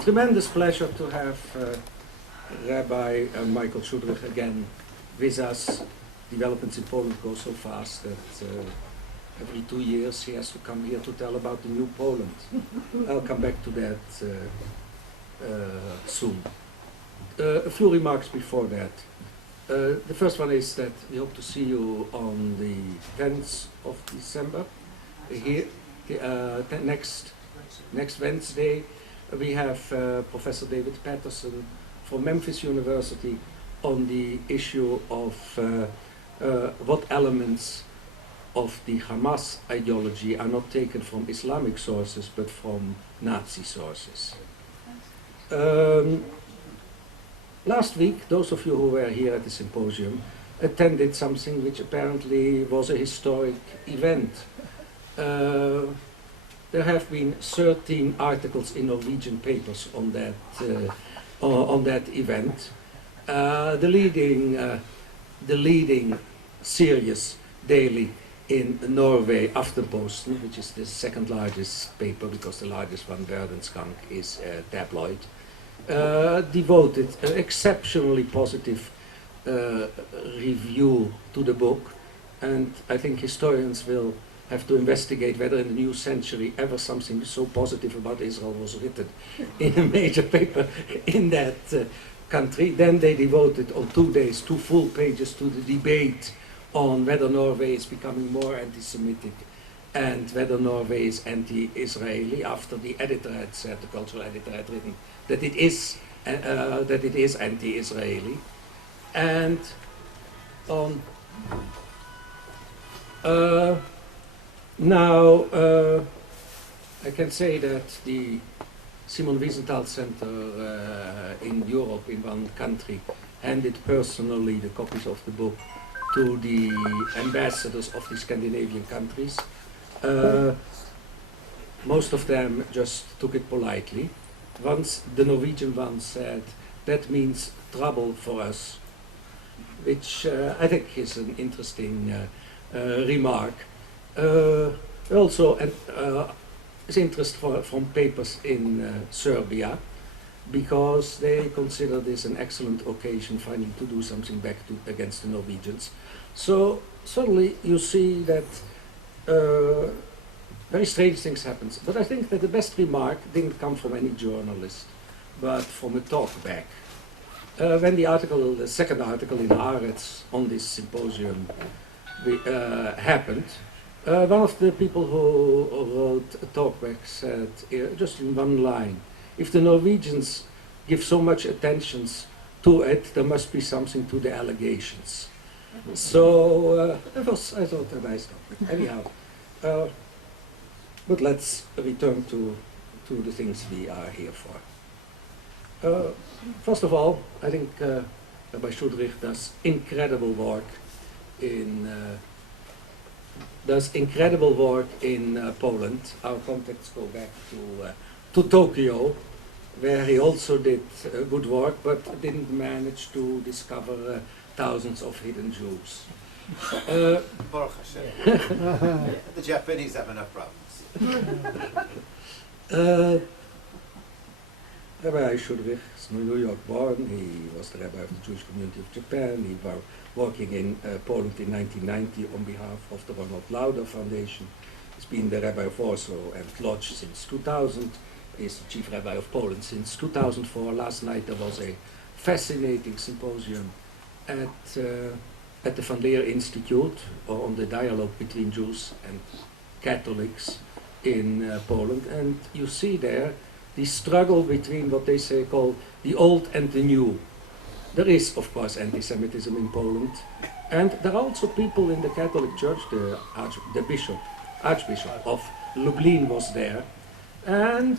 a tremendous pleasure to have Rabbi Michael Schudrich again with us. Developments in Poland go so fast that every 2 years he has to come here to tell about the new Poland. I'll come back to that soon. A few remarks before that. The first one is that we hope to see you on the 10th of December. Here, next Wednesday, we have Professor David Patterson from Memphis University on the issue of what elements of the Hamas ideology are not taken from Islamic sources but from Nazi sources. Last week, those of you who were here at the symposium attended something which apparently was a historic event. There have been 13 articles in Norwegian papers on that event. The leading serious daily in Norway, Aftenposten, which is the second largest paper because the largest one, Verdensgang, is tabloid, devoted an exceptionally positive review to the book, and I think historians will have to investigate whether in the new century ever something so positive about Israel was written in a major paper in that country. Then they devoted on 2 days 2 full pages to the debate on whether Norway is becoming more anti-Semitic and whether Norway is anti-Israeli, after the editor had said, the cultural editor had written that it is anti-Israeli. And on now I can say that the Simon Wiesenthal Center in Europe, in one country, handed personally the copies of the book to the ambassadors of the Scandinavian countries. Most of them just took it politely. Once the Norwegian one said, that means trouble for us, which I think is an interesting remark. Also, is interest from papers in Serbia, because they consider this an excellent occasion finally to do something back against the Norwegians. So suddenly you see that very strange things happen. But I think that the best remark didn't come from any journalist, but from a talkback. When the second article in Haaretz on this symposium happened, one of the people who wrote a talkback said, just in one line, if the Norwegians give so much attention to it, there must be something to the allegations. So that was, I thought, a nice topic. Anyhow, but let's return to the things we are here for. First of all, I think Rabbi Schudrich does incredible work in Poland. Our contacts go back to Tokyo, where he also did good work, but didn't manage to discover thousands of hidden Jews. Baruch Hashem. The Japanese have enough problems. Rabbi Schudrich is New York born. He was the rabbi of the Jewish community of Japan. He was working in Poland in 1990 on behalf of the Ronald Lauder Foundation. He's been the rabbi of Warsaw and Lodz since 2000. He's the chief rabbi of Poland since 2004. Last night there was a fascinating symposium at the Van Leer Institute on the dialogue between Jews and Catholics in Poland. And you see there the struggle between what they call the old and the new. There is, of course, anti-Semitism in Poland, and there are also people in the Catholic Church. The Archbishop of Lublin was there, and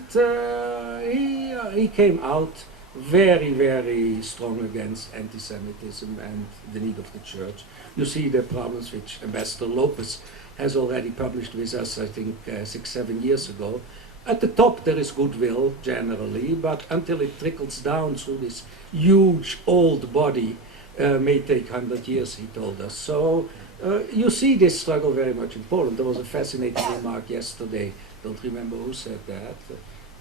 he came out very, very strong against anti-Semitism and the need of the Church. You see the problems which Ambassador Lopez has already published with us, I think, 6-7 years ago. At the top there is goodwill generally, but until it trickles down through this huge old body may take 100 years, he told us. So you see this struggle very much in Poland. There was a fascinating remark yesterday, don't remember who said that,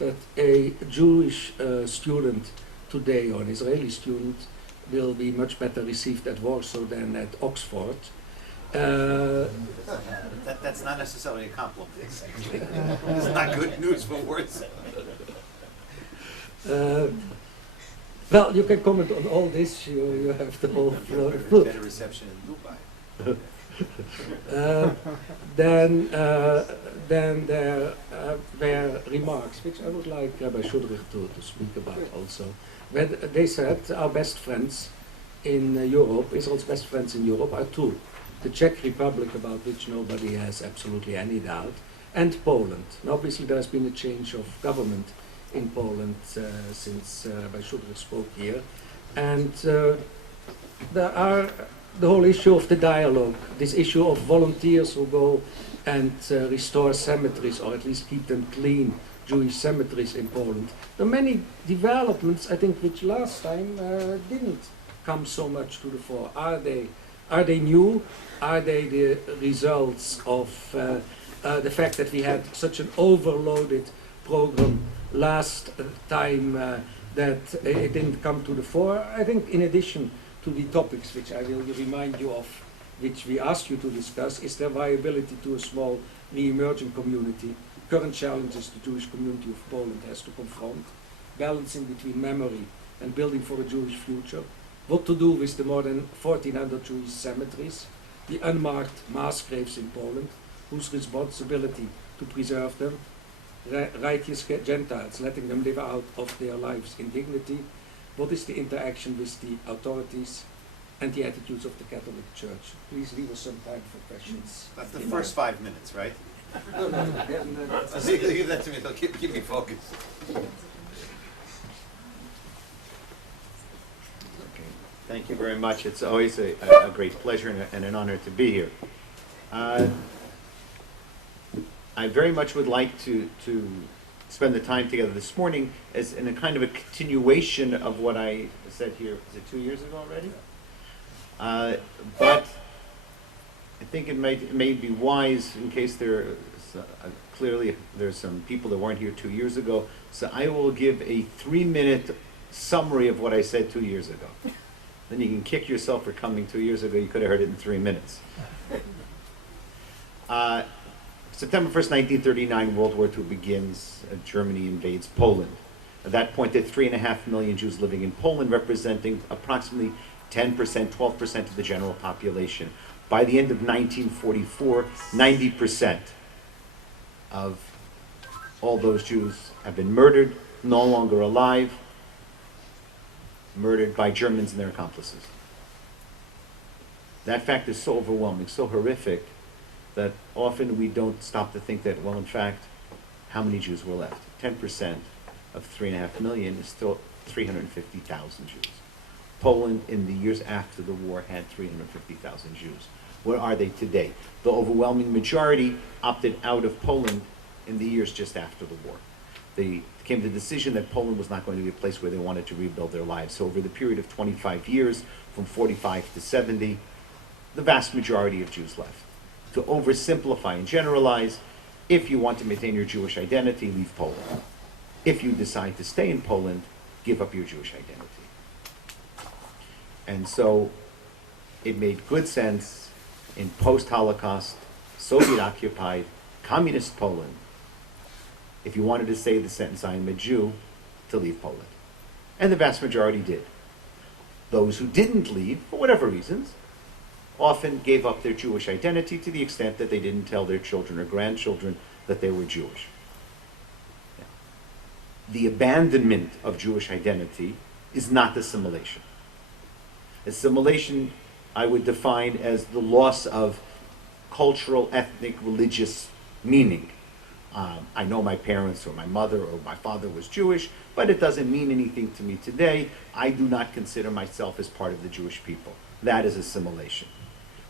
that a Jewish student today, or an Israeli student, will be much better received at Warsaw than at Oxford. That's not necessarily a compliment. It's not good news for Warsaw. Well, you can comment on all this. You have the whole floor. Better reception in Dubai. Then there were remarks which I would like Rabbi Schudrich to speak about also. When they said our best friends in Europe, Israel's best friends in Europe are two. The Czech Republic, about which nobody has absolutely any doubt, and Poland. And obviously there has been a change of government in Poland since Rabbi Schudrich spoke here. And there are the whole issue of the dialogue, this issue of volunteers who go and restore cemeteries, or at least keep them clean, Jewish cemeteries in Poland. There are many developments, I think, which last time didn't come so much to the fore. Are they new? Are they the results of the fact that we had such an overloaded program last time that it didn't come to the fore? I think in addition to the topics which I will remind you of, which we asked you to discuss, is there viability to a small re-emerging community? Current challenges the Jewish community of Poland has to confront, balancing between memory and building for a Jewish future, what to do with the more than 1,400 Jewish cemeteries, the unmarked mass graves in Poland, whose responsibility to preserve them, righteous Gentiles, letting them live out of their lives in dignity, what is the interaction with the authorities and the attitudes of the Catholic Church? Please leave us some time for questions. That's the first 5 minutes, right? No, Leave that to me. They'll keep me focused. Thank you very much. It's always a great pleasure and an honor to be here. I very much would like to spend the time together this morning as in a kind of a continuation of what I said here. Is it 2 years ago already? But I think it may be wise, in case clearly there's some people that weren't here 2 years ago, so I will give a 3-minute summary of what I said 2 years ago. Then you can kick yourself for coming 2 years ago. You could have heard it in 3 minutes. September 1st, 1939, World War II begins. Germany invades Poland. At that point, there are 3.5 million Jews living in Poland, representing approximately 10%, 12% of the general population. By the end of 1944, 90% of all those Jews have been murdered, no longer alive, murdered by Germans and their accomplices. That fact is so overwhelming, so horrific, that often we don't stop to think that, well, in fact, how many Jews were left? 10% of 3.5 million is still 350,000 Jews. Poland, in the years after the war, had 350,000 Jews. Where are they today? The overwhelming majority opted out of Poland in the years just after the war. They came to the decision that Poland was not going to be a place where they wanted to rebuild their lives. So over the period of 25 years, from 45 to 70, the vast majority of Jews left. To oversimplify and generalize, if you want to maintain your Jewish identity, leave Poland. If you decide to stay in Poland, give up your Jewish identity. And so it made good sense in post-Holocaust, Soviet-occupied, communist Poland, if you wanted to say the sentence, I am a Jew, to leave Poland. And the vast majority did. Those who didn't leave, for whatever reasons, often gave up their Jewish identity to the extent that they didn't tell their children or grandchildren that they were Jewish. The abandonment of Jewish identity is not assimilation. Assimilation, I would define as the loss of cultural, ethnic, religious meaning. I know my parents or my mother or my father was Jewish, but it doesn't mean anything to me today. I do not consider myself as part of the Jewish people. That is assimilation.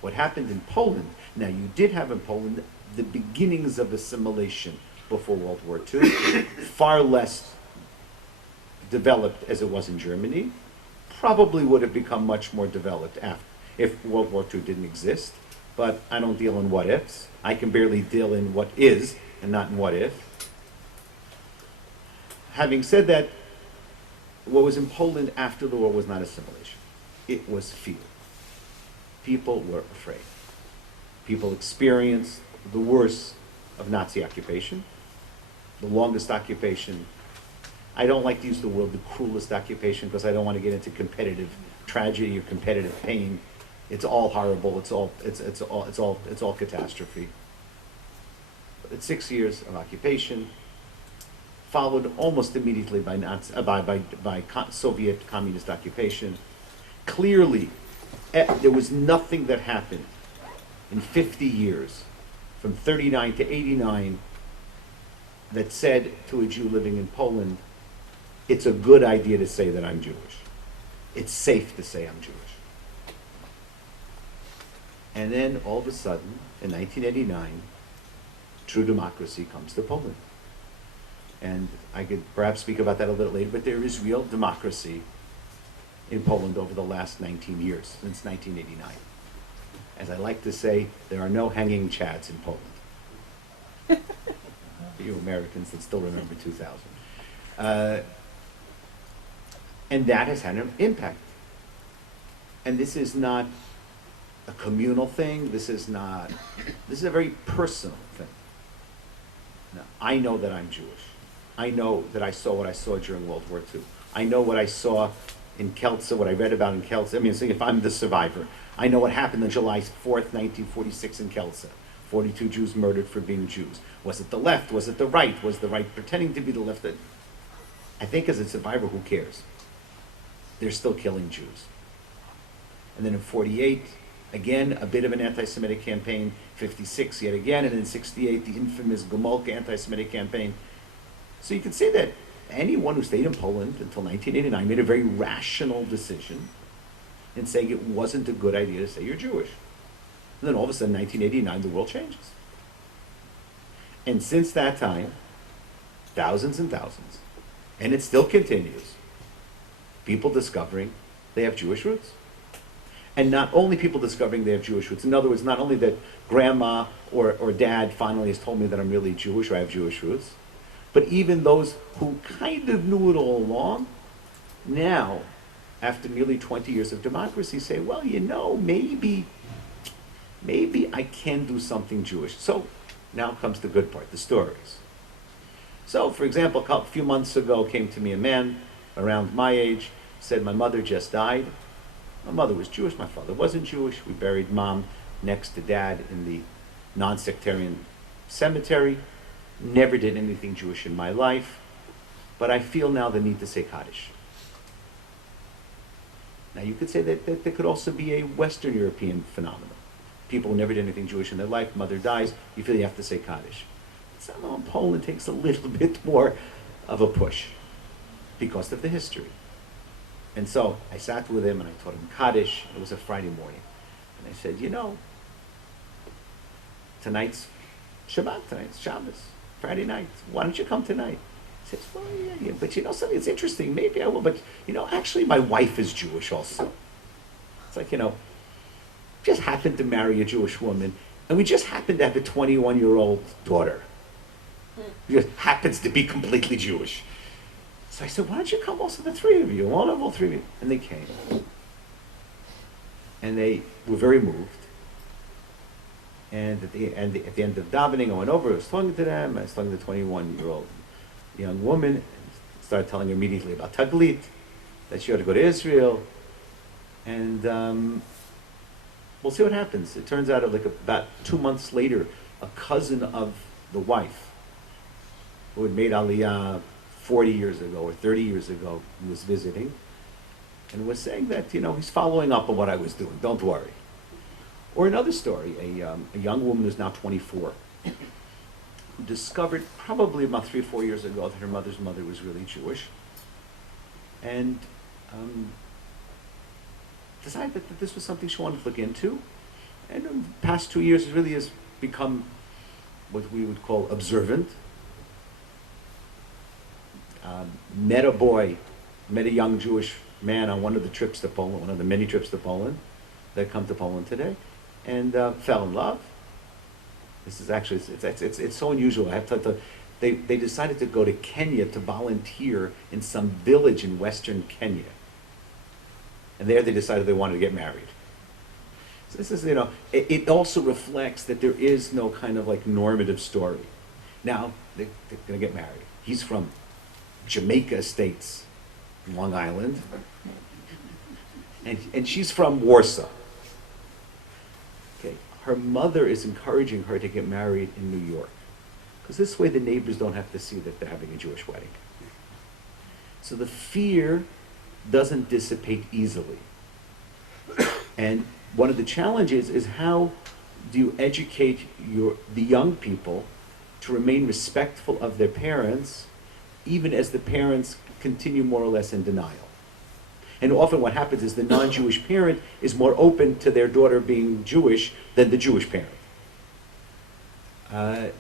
What happened in Poland, now you did have in Poland the beginnings of assimilation before World War II, far less developed as it was in Germany, probably would have become much more developed if World War II didn't exist, but I don't deal in what-ifs. I can barely deal in what is and not in what if. having said that, what was in Poland after the war was not assimilation. It was fear. People were afraid. People experienced the worst of Nazi occupation, the longest occupation. I don't like to use the word the cruelest occupation because I don't want to get into competitive tragedy or competitive pain. It's all horrible. It's all catastrophe. But it's 6 years of occupation, followed almost immediately by Soviet communist occupation. Clearly, there was nothing that happened in 50 years, from 39 to 89, that said to a Jew living in Poland, it's a good idea to say that I'm Jewish. It's safe to say I'm Jewish. And then all of a sudden, in 1989, true democracy comes to Poland. And I could perhaps speak about that a little later, but there is real democracy in Poland over the last 19 years, since 1989. As I like to say, there are no hanging chads in Poland. For you Americans that still remember 2000. And that has had an impact. And this is not a communal thing. This is a very personal thing. Now, I know that I'm Jewish. I know that I saw what I saw during World War II. I know what I saw in Kielce, what I read about in Kielce. I mean, so if I'm the survivor, I know what happened on July 4th, 1946 in Kielce. 42 Jews murdered for being Jews. Was it the left? Was it the right? Was the right pretending to be the left? I think as a survivor, who cares? They're still killing Jews. And then in 48, again, a bit of an anti-Semitic campaign. 56, yet again. And in 68, the infamous Gomulka anti-Semitic campaign. So you could say that anyone who stayed in Poland until 1989 made a very rational decision in saying it wasn't a good idea to say you're Jewish. And then all of a sudden, 1989, the world changes. And since that time, thousands and thousands, and it still continues, people discovering they have Jewish roots. And not only people discovering they have Jewish roots, in other words, not only that grandma or dad finally has told me that I'm really Jewish or I have Jewish roots, but even those who kind of knew it all along, now, after nearly 20 years of democracy, say, well, you know, maybe I can do something Jewish. So now comes the good part, the stories. So, for example, a few months ago came to me a man around my age, said, my mother just died. My mother was Jewish, my father wasn't Jewish. We buried mom next to dad in the non-sectarian cemetery. Never did anything Jewish in my life, but I feel now the need to say Kaddish. Now you could say that there could also be a Western European phenomenon. People who never did anything Jewish in their life, mother dies, you feel you have to say Kaddish. Somehow in Poland takes a little bit more of a push because of the history. And so I sat with him and I taught him Kaddish. It was a Friday morning. And I said, you know, tonight's Shabbat, tonight's Shabbos. Friday night. Why don't you come tonight? He says, well, yeah, but you know something, it's interesting. Maybe I will, but, you know, actually my wife is Jewish also. It's like, you know, just happened to marry a Jewish woman, and we just happened to have a 21-year-old daughter. Who just happens to be completely Jewish. So I said, why don't you come also, the three of you? One of all three of you. And they came. And they were very moved. And at the end of davening, I went over, I was talking to them, I was talking to the 21-year-old young woman, started telling her immediately about Taglit, that she ought to go to Israel, and we'll see what happens. It turns out about 2 months later, a cousin of the wife, who had made Aliyah 40 years ago or 30 years ago, was visiting, and was saying that, you know, he's following up on what I was doing, don't worry. Or another story, a young woman who's now 24, who discovered probably about 3 or 4 years ago that her mother's mother was really Jewish, and decided that this was something she wanted to look into. And in the past 2 years, it really has become what we would call observant. Met a young Jewish man on one of the trips to Poland, one of the many trips to Poland that come to Poland today, and fell in love. This is actually, it's so unusual. I have to they decided to go to Kenya to volunteer in some village in western Kenya. And there they decided they wanted to get married. So this is, it also reflects that there is no kind of like normative story. Now, they're going to get married. He's from Jamaica Estates, Long Island, and she's from Warsaw. Okay, her mother is encouraging her to get married in New York, because this way the neighbors don't have to see that they're having a Jewish wedding. So the fear doesn't dissipate easily. And one of the challenges is how do you educate the young people to remain respectful of their parents, even as the parents continue more or less in denial. And often what happens is the non-Jewish parent is more open to their daughter being Jewish than the Jewish parent. I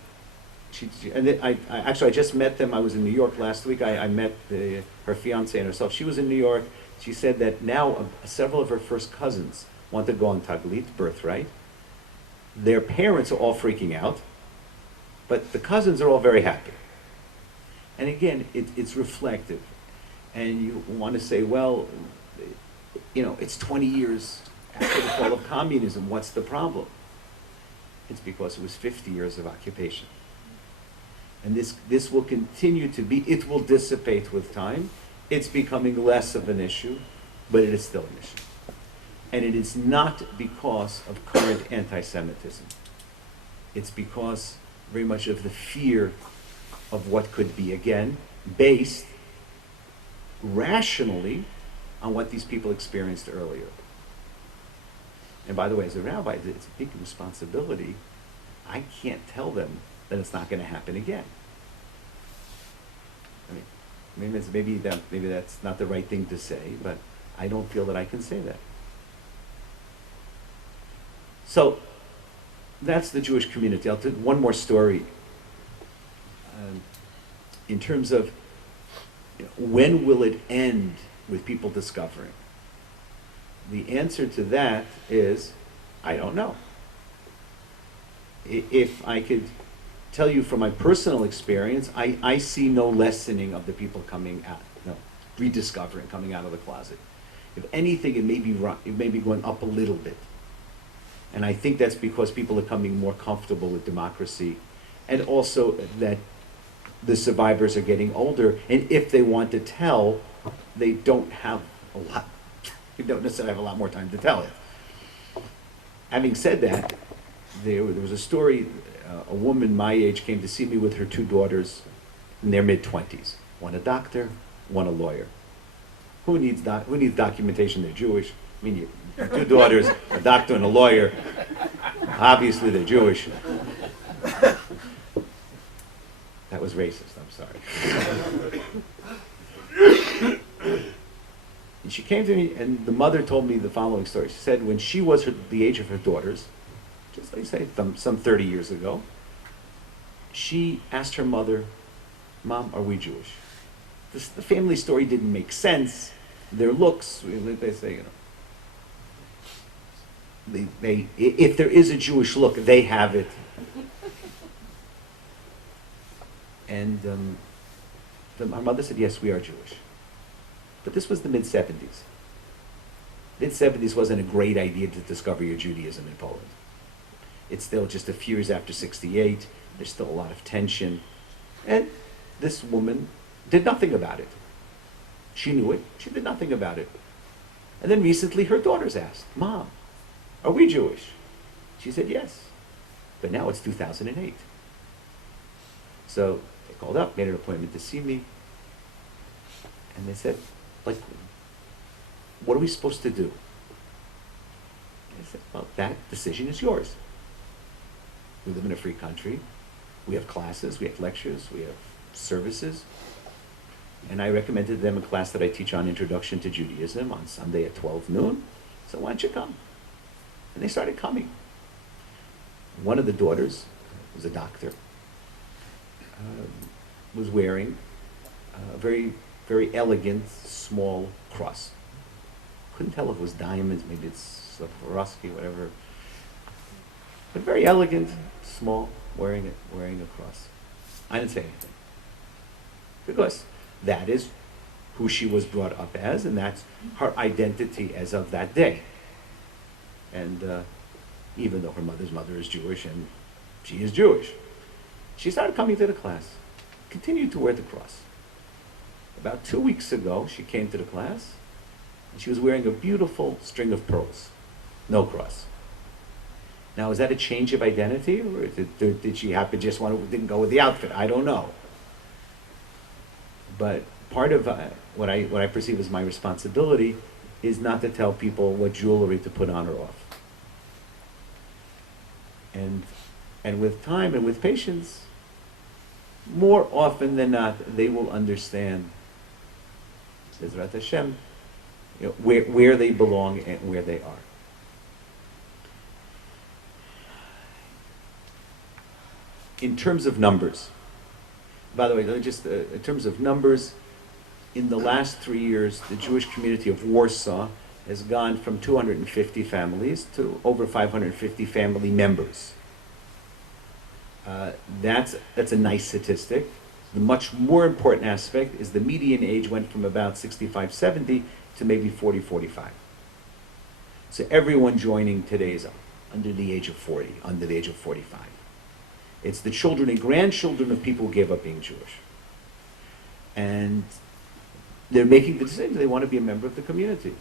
just met them. I was in New York last week. I met her fiance and herself. She was in New York. She said that now several of her first cousins want to go on Taglit, birthright. Their parents are all freaking out, but the cousins are all very happy. And again, it's reflective. And you want to say, well, it's 20 years after the fall of communism. What's the problem? It's because it was 50 years of occupation. And this will continue to be, it will dissipate with time. It's becoming less of an issue, but it is still an issue. And it is not because of current anti-Semitism. It's because very much of the fear of what could be, again, based rationally on what these people experienced earlier. And by the way, as a rabbi, it's a big responsibility. I can't tell them that it's not going to happen again. I mean, maybe that's not the right thing to say, but I don't feel that I can say that. So that's the Jewish community. I'll tell one more story in terms of when will it end with people discovering? The answer to that is, I don't know. If I could tell you from my personal experience, I see no lessening of the people coming out, rediscovering, coming out of the closet. If anything, it may be going up a little bit. And I think that's because people are becoming more comfortable with democracy, and also that the survivors are getting older, and if they want to tell, they don't have a lot. They don't necessarily have a lot more time to tell it. Having said that, there was a story, a woman my age came to see me with her two daughters in their mid-20s. One a doctor, one a lawyer. Who needs documentation? They're Jewish. I mean, your two daughters, a doctor and a lawyer. Obviously, they're Jewish. That was racist, I'm sorry. And she came to me, and the mother told me the following story. She said when she was the age of her daughters, just like say some 30 years ago, she asked her mother, "Mom, are we Jewish?" The family story didn't make sense. Their looks, they say, if there is a Jewish look, they have it. And our mother said, yes, we are Jewish. But this was the mid-'70s. Mid-'70s wasn't a great idea to discover your Judaism in Poland. It's still just a few years after 68. There's still a lot of tension. And this woman did nothing about it. She knew it. She did nothing about it. And then recently her daughters asked, "Mom, are we Jewish?" She said, yes. But now it's 2008. So they called up, made an appointment to see me. And they said, what are we supposed to do? I said, well, that decision is yours. We live in a free country. We have classes, we have lectures, we have services. And I recommended them a class that I teach on Introduction to Judaism on Sunday at 12 noon. So why don't you come? And they started coming. One of the daughters was a doctor, was wearing a very, very elegant, small cross. Couldn't tell if it was diamonds, maybe it's Swarovski, whatever. But very elegant, small, wearing a cross. I didn't say anything. Because that is who she was brought up as, and that's her identity as of that day. And even though her mother's mother is Jewish and she is Jewish, she started coming to the class, continued to wear the cross. About 2 weeks ago, she came to the class, and she was wearing a beautiful string of pearls, no cross. Now, is that a change of identity, or did she happen just didn't go with the outfit? I don't know. But part of what I perceive as my responsibility is not to tell people what jewelry to put on or off. And with time and with patience, more often than not, they will understand, Bezrat Hashem, where they belong and where they are. In terms of numbers, by the way, in terms of numbers, in the last 3 years, the Jewish community of Warsaw has gone from 250 families to over 550 family members. That's a nice statistic. The much more important aspect is the median age went from about 65, 70 to maybe 40, 45. So everyone joining today is under the age of 40, under the age of 45. It's the children and grandchildren of people who gave up being Jewish. And they're making the decision they want to be a member of the community.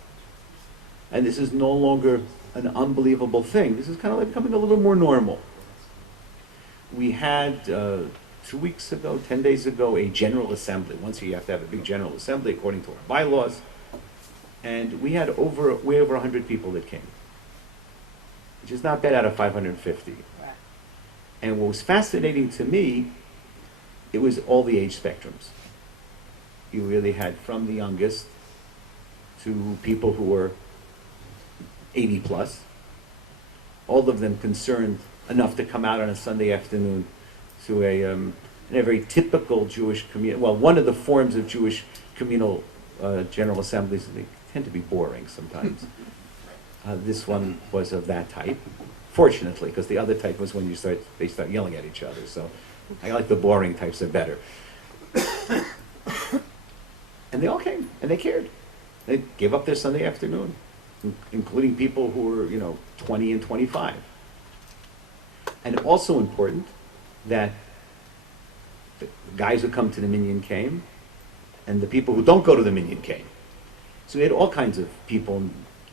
And this is no longer an unbelievable thing. This is kind of like becoming a little more normal. We had 2 weeks ago, 10 days ago, a general assembly. Once a year you have to have a big general assembly according to our bylaws. And we had way over 100 people that came, which is not bad out of 550. And what was fascinating to me, it was all the age spectrums. You really had from the youngest to people who were 80 plus, all of them concerned enough to come out on a Sunday afternoon to a very typical Jewish community. Well, one of the forms of Jewish communal general assemblies, they tend to be boring sometimes. This one was of that type, fortunately, because the other type was when they start yelling at each other. So I like the boring types are better. And they all came, and they cared. They gave up their Sunday afternoon, including people who were, 20 and 25. And also important that the guys who come to the minyan came, and the people who don't go to the minyan came. So we had all kinds of people,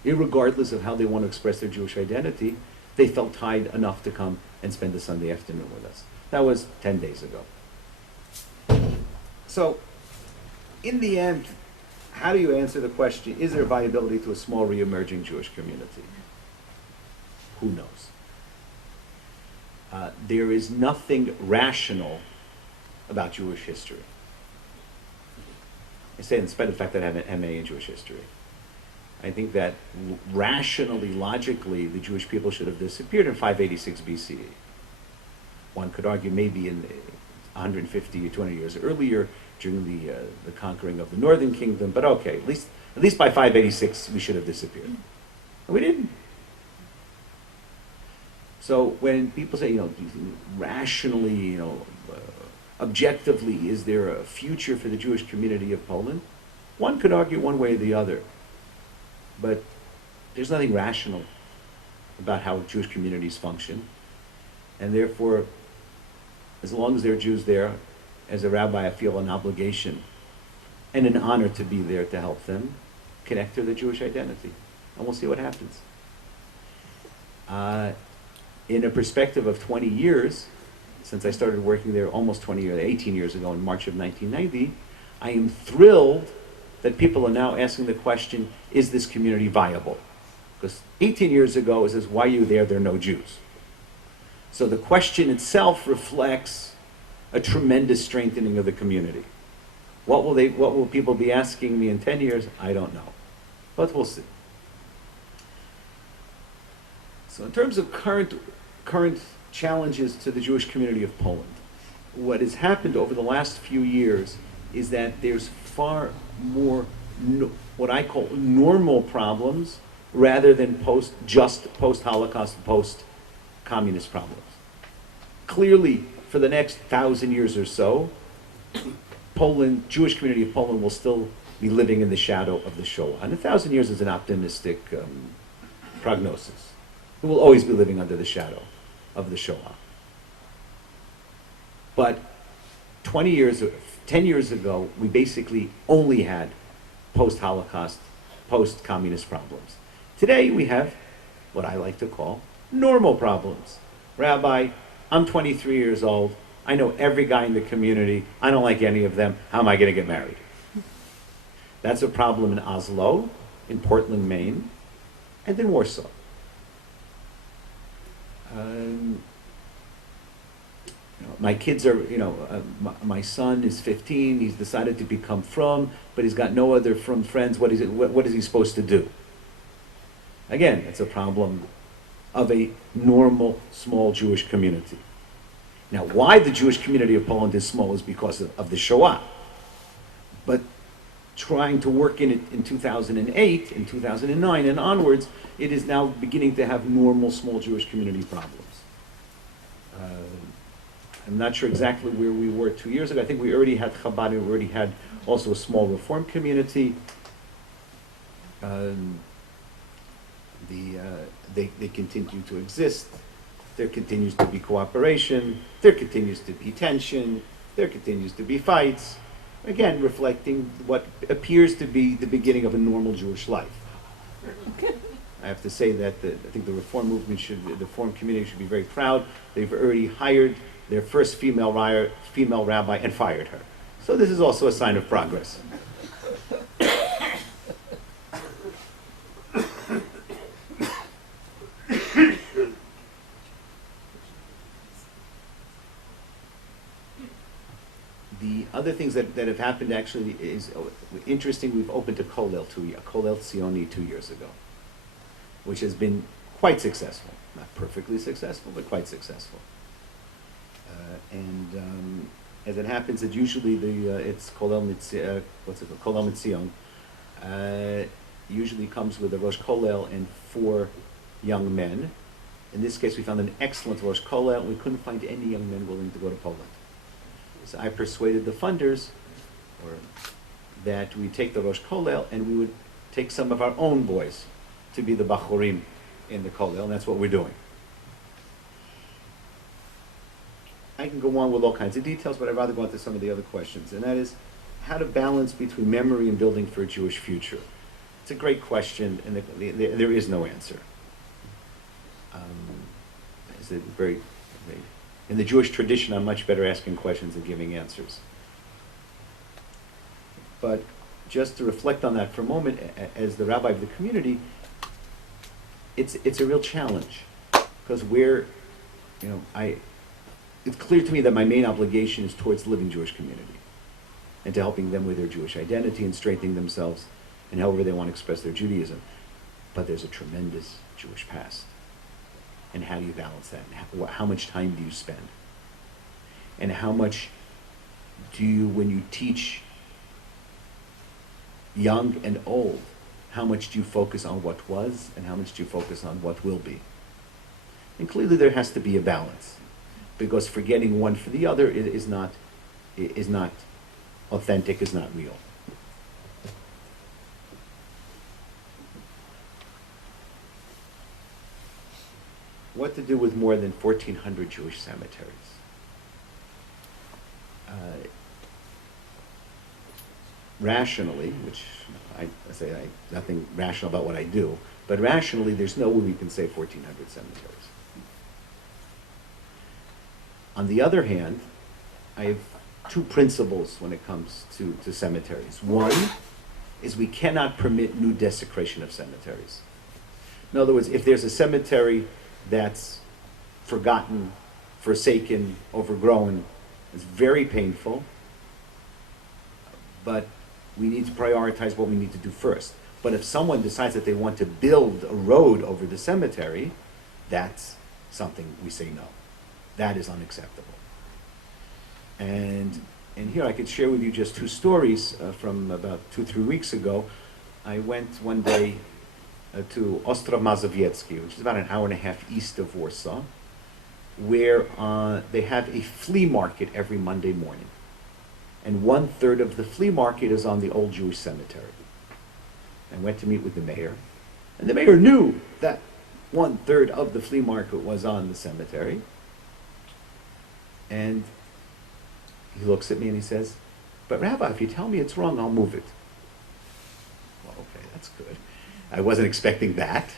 irregardless of how they want to express their Jewish identity, they felt tied enough to come and spend the Sunday afternoon with us. That was 10 days ago. So, in the end, how do you answer the question, is there viability to a small re-emerging Jewish community? Who knows? There is nothing rational about Jewish history. I say in spite of the fact that I have an MA in Jewish history. I think that rationally, logically, the Jewish people should have disappeared in 586 BCE. One could argue maybe in 150 or 200 years earlier during the conquering of the Northern Kingdom, but okay, at least by 586 we should have disappeared. And we didn't. So when people say, rationally, objectively, is there a future for the Jewish community of Poland? One could argue one way or the other. But there's nothing rational about how Jewish communities function. And therefore, as long as there are Jews there, as a rabbi, I feel an obligation and an honor to be there to help them connect to the Jewish identity. And we'll see what happens. In a perspective of 20 years, since I started working there almost 18 years ago in March of 1990, I am thrilled that people are now asking the question, is this community viable? Because 18 years ago it says, why are you there? There are no Jews. So the question itself reflects a tremendous strengthening of the community. What will people be asking me in 10 years? I don't know. But we'll see. So in terms of current challenges to the Jewish community of Poland, what has happened over the last few years is that there's far more what I call normal problems rather than post-Holocaust, post-communist problems. Clearly, for the next 1,000 years or so, Poland, Jewish community of Poland will still be living in the shadow of the Shoah. And 1,000 years is an optimistic prognosis. We will always be living under the shadow of the Shoah. But 10 years ago, we basically only had post-Holocaust, post-communist problems. Today, we have what I like to call normal problems. Rabbi, I'm 23 years old. I know every guy in the community. I don't like any of them. How am I going to get married? That's a problem in Oslo, in Portland, Maine, and in Warsaw. My kids are, my son is 15. He's decided to become frum, but he's got no other frum friends. What is he supposed to do? Again, it's a problem of a normal, small Jewish community. Now, why the Jewish community of Poland is small is because of the Shoah. But trying to work in it in 2008, in 2009, and onwards, it is now beginning to have normal, small Jewish community problems. I'm not sure exactly where we were 2 years ago. I think we already had Chabad, we already had also a small Reform community. They continue to exist. There continues to be cooperation. There continues to be tension. There continues to be fights. Again, reflecting what appears to be the beginning of a normal Jewish life. I have to say that I think the Reform movement the Reform community should be very proud. They've already hired their first female rabbi and fired her. So this is also a sign of progress. The other things that have happened actually is interesting. We've opened a Kollel Tzioni 2 years ago, which has been quite successful. Not perfectly successful, but quite successful. As it happens, it's usually it's Kollel Mitzion. Usually comes with a Rosh Kollel and 4 young men. In this case, we found an excellent Rosh Kollel. We couldn't find any young men willing to go to Poland. So I persuaded the funders that we take the Rosh Kollel and we would take some of our own boys to be the Bachurim in the Kollel, and that's what we're doing. I can go on with all kinds of details, but I'd rather go on to some of the other questions, and that is how to balance between memory and building for a Jewish future. It's a great question, and there is no answer. It's a very in the Jewish tradition, I'm much better asking questions than giving answers. But just to reflect on that for a moment, as the rabbi of the community, it's a real challenge, because it's clear to me that my main obligation is towards the living Jewish community and to helping them with their Jewish identity and strengthening themselves and however they want to express their Judaism. But there's a tremendous Jewish past. And how do you balance that? And how much time do you spend? And how much do you, when you teach young and old, how much do you focus on what was and how much do you focus on what will be? And clearly there has to be a balance, because forgetting one for the other is not authentic, is not real. What to do with more than 1,400 Jewish cemeteries? Rationally, which I say nothing rational about what I do, but rationally there's no way we can save 1,400 cemeteries. On the other hand, I have 2 principles when it comes to cemeteries. One is we cannot permit new desecration of cemeteries. In other words, if there's a cemetery that's forgotten, forsaken, overgrown, it's very painful, but we need to prioritize what we need to do first. But if someone decides that they want to build a road over the cemetery, that's something we say no. That is unacceptable. And here I could share with you just 2 stories from about 2-3 weeks ago. I went one day to Ostrów Mazowiecki, which is about an hour and a half east of Warsaw. where they have a flea market every Monday morning. And 1/3 of the flea market is on the old Jewish cemetery. I went to meet with the mayor, and the mayor knew that 1/3 of the flea market was on the cemetery. And he looks at me and he says, "But Rabbi, if you tell me it's wrong, I'll move it." Well, okay, that's good. I wasn't expecting that.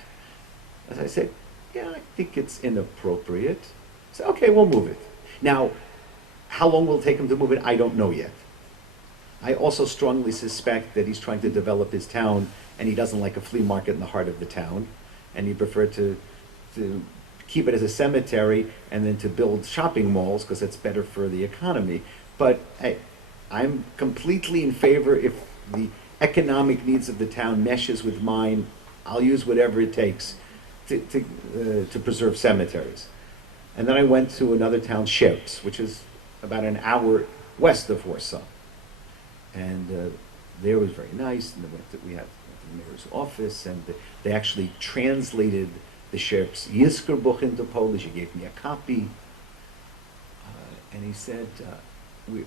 As I said, "Yeah, I think it's inappropriate." I said, "Okay, we'll move it." Now, how long will it take him to move it? I don't know yet. I also strongly suspect that he's trying to develop his town, and he doesn't like a flea market in the heart of the town, and he preferred to keep it as a cemetery and then to build shopping malls because it's better for the economy. But I'm completely in favor if the economic needs of the town meshes with mine. I'll use whatever it takes to preserve cemeteries. And then I went to another town, Jewry, which is about an hour west of Warsaw. And there was very nice, and we had the mayor's office, and they actually translated the Jewry's Yiskerbuch into Polish. He gave me a copy. And he said, we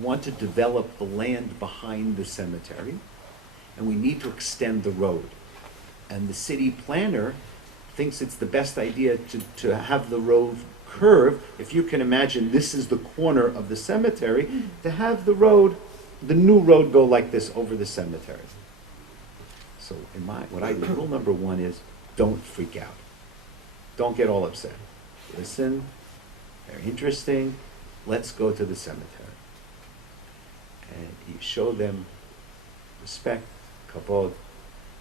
want to develop the land behind the cemetery, and we need to extend the road. And the city planner thinks it's the best idea to have the road curve. If you can imagine, this is the corner of the cemetery, to have the road, the new road, go like this over the cemetery. So rule number one is, don't freak out. Don't get all upset. Listen, very interesting, let's go to the cemetery. And he showed them respect, kavod,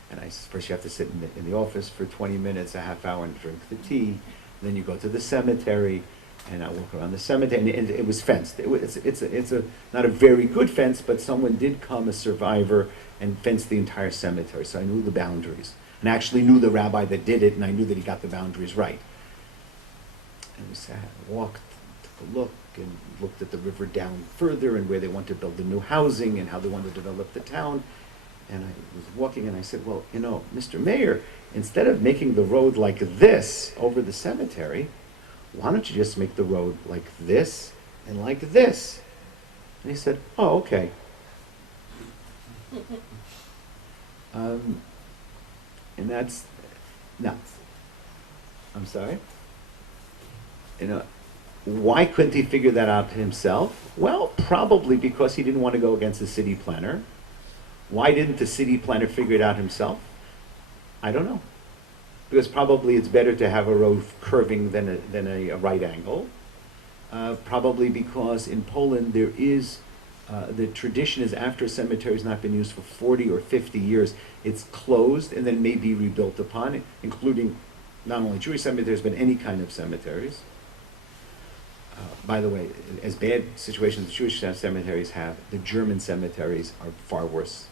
and first you have to sit in the office for 20 minutes, a half hour, and drink the tea. Then you go to the cemetery, and I walk around the cemetery, and it was fenced. It's not a very good fence, but someone did come, a survivor, and fenced the entire cemetery, so I knew the boundaries. And I actually knew the rabbi that did it, and I knew that he got the boundaries right. And we sat, walked, took a look, and looked at the river down further, and where they want to build the new housing, and how they want to develop the town. And I was walking, and I said, "Well, Mr. Mayor, instead of making the road like this over the cemetery, why don't you just make the road like this and like this?" And he said, "Oh, okay." And that's nuts. I'm sorry? Why couldn't he figure that out himself? Well, probably because he didn't want to go against the city planner. Why didn't the city planner figure it out himself? I don't know. Because probably it's better to have a road curving than a right angle. Probably because in Poland there is, the tradition is after a cemetery has not been used for 40 or 50 years, it's closed and then may be rebuilt upon, including not only Jewish cemeteries, but any kind of cemeteries. By the way, as bad situations the Jewish cemeteries have, the German cemeteries are far worse.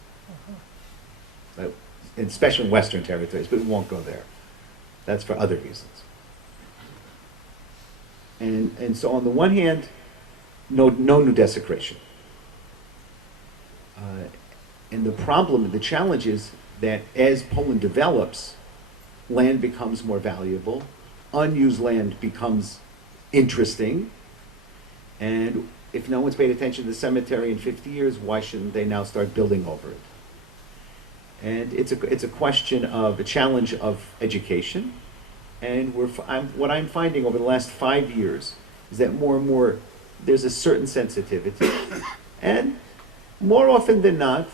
Especially in Western territories, but we won't go there. That's for other reasons. And so on the one hand, no new desecration. And the challenge is that as Poland develops, land becomes more valuable, unused land becomes interesting, and if no one's paid attention to the cemetery in 50 years, why shouldn't they now start building over it? And it's a question of a challenge of education, and what I'm finding over the last 5 years is that more and more there's a certain sensitivity, and more often than not,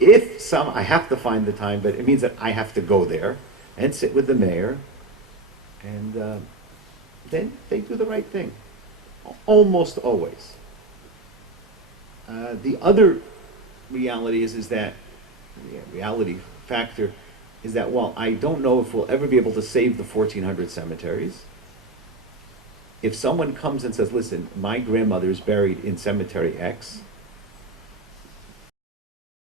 I have to find the time, but it means that I have to go there and sit with the mayor, and then they do the right thing, almost always. The other reality is that the reality factor is that while I don't know if we'll ever be able to save the 1,400 cemeteries, if someone comes and says, "Listen, my grandmother is buried in cemetery X,"